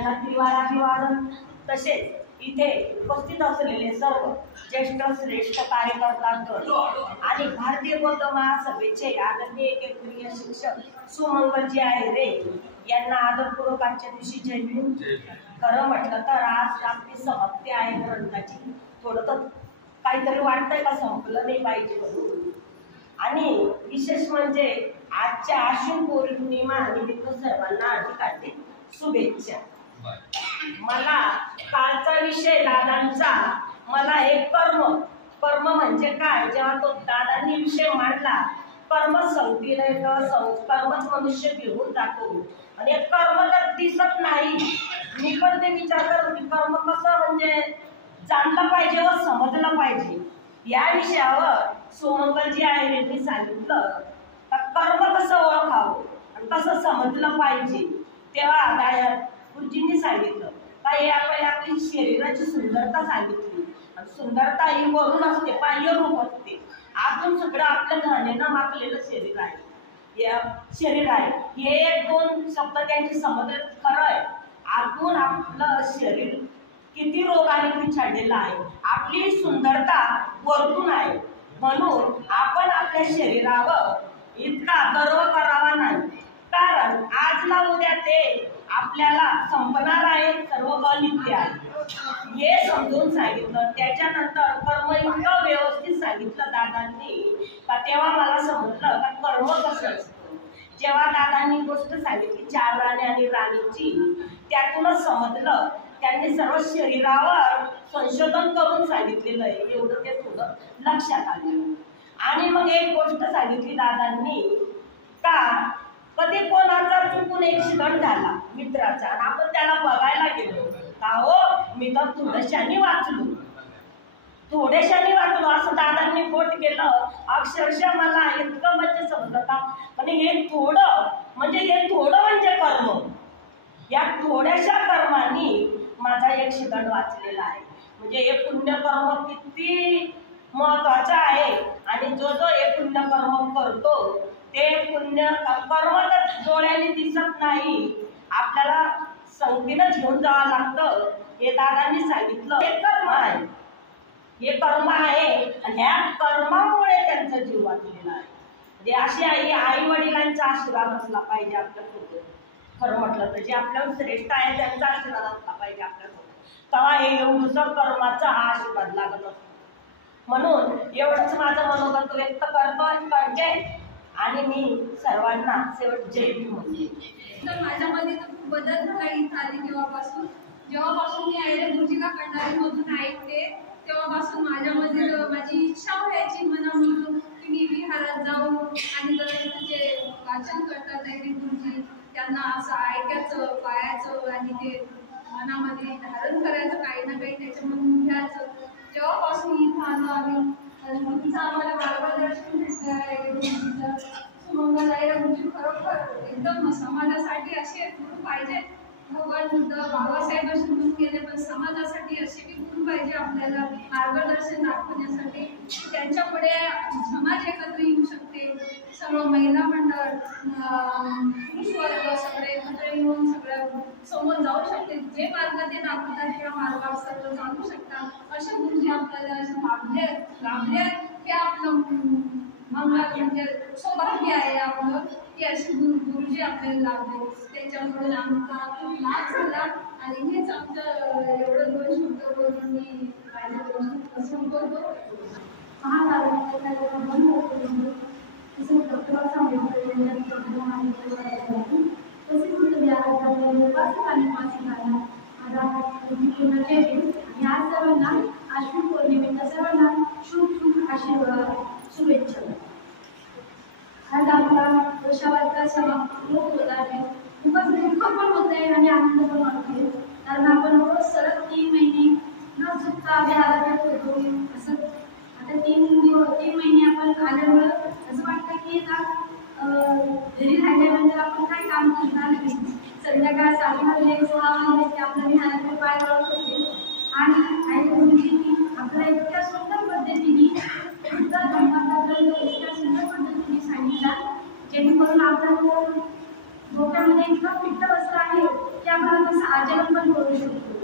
यांना त्रिवार अभिवादन। तसेच इथे उपस्थित असलेले सर्व ज्येष्ठ श्रेष्ठ कार्यकर्ता आणि भारतीय बौद्ध महासभेचे आदरणीय केंद्रीय शिक्षक सुमंगलजी आहेरे यांना आदरपूर्वक आजच्या दिवशी जय भीम। खरं म्हटलं तर आज आपली समाप्ती आहे ग्रंथाची, थोडं तर काहीतरी वाटतंय का संपलं नाही पाहिजे म्हणून। आणि विशेष म्हणजे आजच्या आश्विन पौर्णिमा निमित्त सर्वांना हार्दिक शुभेच्छा। मला कालचा विषय दादांचा, मला हे कर्म म्हणजे काय, जेव्हा तो दादांनी विषय मांडला कर्म संगतीने कर्मच मनुष्य घेऊन टाकतो आणि कर्म तर दिसत नाही। मी पण ते विचार करत की कर्म कसं म्हणजे जाणलं पाहिजे व समजलं पाहिजे। या विषयावर सुमंगलजी आहे यांनी सांगितलं कर्म कसं ओळखावं आणि कसं समजलं पाहिजे। तेव्हा गुरुजींनी सांगितलं का हे आपली शरीराची सुंदरता सांगितली, आणि सुंदरता ही वरून असते, बाह्य रूप असते। आपण सगळं आपल्या घाणेनं मापलेलं शरीर आहे। हे एक दोन शब्द त्यांची समजलं खरं आहे। आपण आपलं शरीर किती रोगाने पिछाडलेलं आहे, आपली सुंदरता वरतून आहे, म्हणून आपण आपल्या शरीरावर इतका गर्व करावा नाही, कारण आज ना उद्या ते आपल्याला संपणार आहे, सर्व अनित्य आहे हे समजून सांगितलं। त्याच्यानंतर कर्म इतकं व्यवस्थित सांगितलं दादांनी का तेव्हा मला समजलं का कर्म कसं असतं। जेव्हा दादांनी गोष्ट सांगितली 4 राणी आणि राणीची, त्यातूनच समजलं। त्यांनी सर्व शरीरावर संशोधन करून सांगितलेलं आहे, एवढं ते थोडं लक्षात आलं। आणि मग एक गोष्ट सांगितली दादांनी का कधी कोणाचा चुकून ऍक्सिडेंट झाला मित्राचा आणि आपण त्याला बघायला गेलो का हो मी तर थोड्याशाने वाचलो असं दादांनी बोट केलं। अक्षरशः मला इतकं म्हणजे समजलं का, आणि हे थोडं म्हणजे कर्म, या थोड्याशा कर्मानी माझा ऍक्सिडेंट वाचलेला आहे। म्हणजे हे पुण्यकर्म किती महत्वाचं आहे, आणि जो हे पुण्यकर्म करतो ते पुण्यकर्म तर डोळ्याने दिसत नाही, आपल्याला संगतीनंच घेऊन जावं लागतं। हे दादांनी सांगितलं हे कर्म आहे, आणि ह्या कर्मामुळे त्यांचा जीव वाचलेला आहे। म्हणजे अशी आई वडिलांचा आशीर्वाद असला पाहिजे आपल्यासोबत। खरं म्हटलं तर जे आपल्याला श्रेष्ठ आहे त्यांचा आशीर्वाद असला पाहिजे आपल्यासोबत, तेव्हा हे एवढंसं कर्माचा हा आशीर्वाद लागत असतो। म्हणून एवढंच माझं मनोगत व्यक्त करते आणि मी सर्वांना शेवट जय भीम म्हणते। तर माझ्यामध्ये तर खूप बदल काही झाले जेव्हापासून मी आयरे गुरुजीला कंडारीमधून ऐकते, तेव्हापासून माझ्यामध्ये माझी इच्छा व्हायची मनामधून की मी विहारात जाऊन आणि जे वाचन करतात आयरे गुरुजी त्यांना असं ऐकायचं पाहायचं आणि ते मनामध्ये धारण करायचं, काही ना काही त्याच्यामधून घ्यायचं। जेव्हापासून इथं आलो आम्ही तिचं आम्हाला मार्गदर्शन भेटलं सुमंगल आयरे गुरुजी खरोखर एकदम समाजासाठी असे गुरु पाहिजे। भगवान बुद्ध बाबासाहेब असे गुरु केले, पण समाजासाठी असे की गुरु पाहिजे आपल्याला मार्गदर्शन दाखवण्यासाठी। त्यांच्यापुढे समाज एकत्र येऊ शकते, सर्व महिला मंडळ पुरुष वर्ग सगळे एकत्र येऊन सगळं समोर जाऊ शकते। जे मार्ग ते दाखवतात त्या मार्गावर सर्व चालू शकतात। असे गुरुजी आपल्याला लाभले हे आपलं मंगल म्हणजे सौभाग्य आहे आपलं की असे गुरुजी आपल्याला लाभले। त्याच्यामुळे आमचा खूप लाभ झाला, आणि हेच आमचं एवढं 2 शब्द बोलून मी माझ्या गोष्टी संपवतो। या सर्वांना आश्विन पौर्णिमेच्या सर्वांना शुभ आशीर्वाद शुभेच्छा। आज आपला वर्षावारचा समाप्त होत आहे, खूपच दुःख पण होत आहे आणि आनंद पण वाटतोय, कारण आपण रोज सलग 3 महिने न चुकता विहारात होतो। असं आता 3 महिने आपण आल्यामुळं असं वाटतं की घरी राहिल्यानंतर आपण काय काम करणार नाही। संध्याकाळ 7 वाजले 6 वाजले की आपल्या विहारात पाय लावत होते, आणि आई गुरुजींनी आपल्या इतक्या सुंदर पद्धतीने इतक्या सुंदर पद्धतीने सांगितला, जेणेकरून आपल्या डोक्यामध्ये इतकं फिट्ट बसलं आहे की आपण तसं आचरण पण करू शकतो.